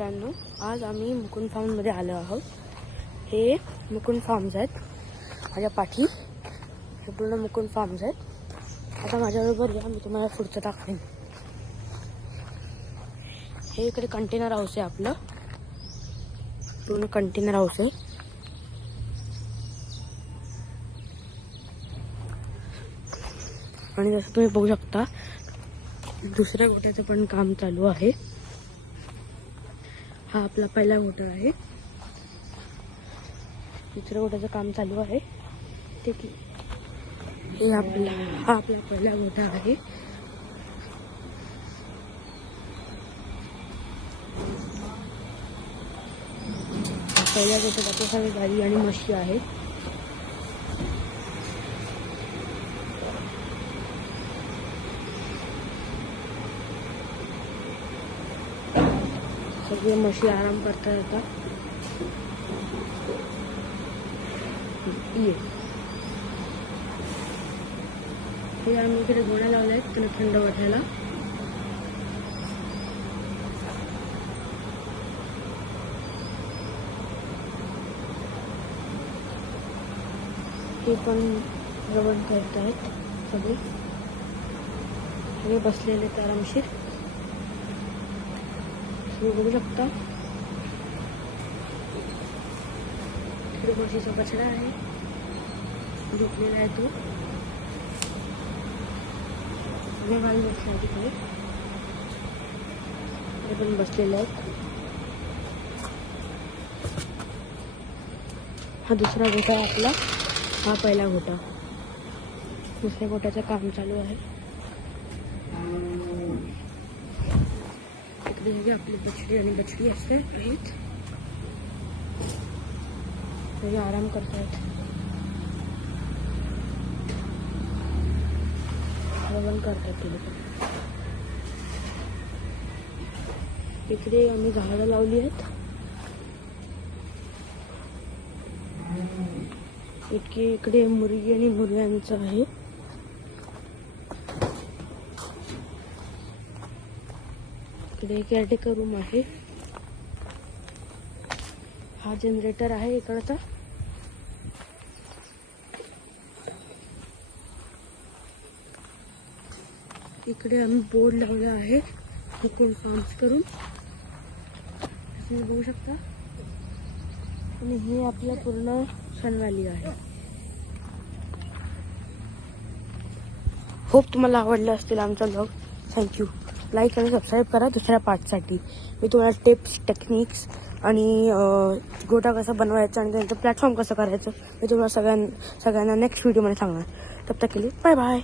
मित्रांनो, आज आम्ही मुकुंद फार्ममध्ये आलो आहोत. हे मुकुंद फार्म्स आहेत. माझ्या पाठी हे पूर्ण मुकुंद फार्म्स आहेत. आता माझ्याबरोबर या, मी तुम्हाला पुढचं दाखवेन. हे इकडे कंटेनर हाऊस आहे आपलं, पूर्ण कंटेनर हाऊस आहे. आणि जसं तुम्ही बघू शकता, दुसऱ्या गोट्याचं पण काम चालू आहे. हा आपला पहिला गोटा आहे. दुसऱ्या गोट्याचं काम चालू आहे. ते की हा आपला पहिला गोटा आहे. पहिल्या गोट्यात आपल्या सगळ्या गाई आणि म्हशी आहेत. सगळे म्हशी आराम करता येतात. हे आम्ही इकडे गोण्या लावल्या आहेत त्यांना थंड वाटायला. हे पण गवत करत आहेत. सगळे बसलेले आहेत आरामशीर. तुम्ही बघू शकता, तिकडे म्हशीचा बछडा आहे, झोपलेला आहे तो. बाजू बसला तिकडे, ते पण बसलेले आहेत. हा दुसरा गोटा आपला, हा पहिला गोटा. दुसऱ्या गोट्याचं काम चालू आहे. इकडे आपली बछडी आणि बछडी असते आहेत. ते आराम करतायत. बंद करतात ते लोक. इकडे आम्ही झाडं लावली आहेत. इकडे मुर्गी आणि मुर्ग्यांचं आहे. इकडे केअरटेकर रूम आहे. हा जनरेटर आहे इकडचा. इकडे आम्ही बोर्ड लावला आहे मुकुंद फार्म्स करून, तुम्ही बघू शकता. आणि हे आपलं पूर्ण सन व्हॅली आहे. होप तुम्हाला आवडलं असतील आमचा ब्लॉग. थँक्यू. लाईक आणि सबस्क्राईब करा दुसऱ्या पार्टसाठी. मी तुम्हाला टिप्स, टेक्निक्स आणि गोटा कसा बनवायचा आणि त्यांचं प्लॅटफॉर्म कसं करायचं मी तुम्हाला सगळ्यांना नेक्स्ट व्हिडिओमध्ये सांगणार. तब तक के लिए बाय बाय.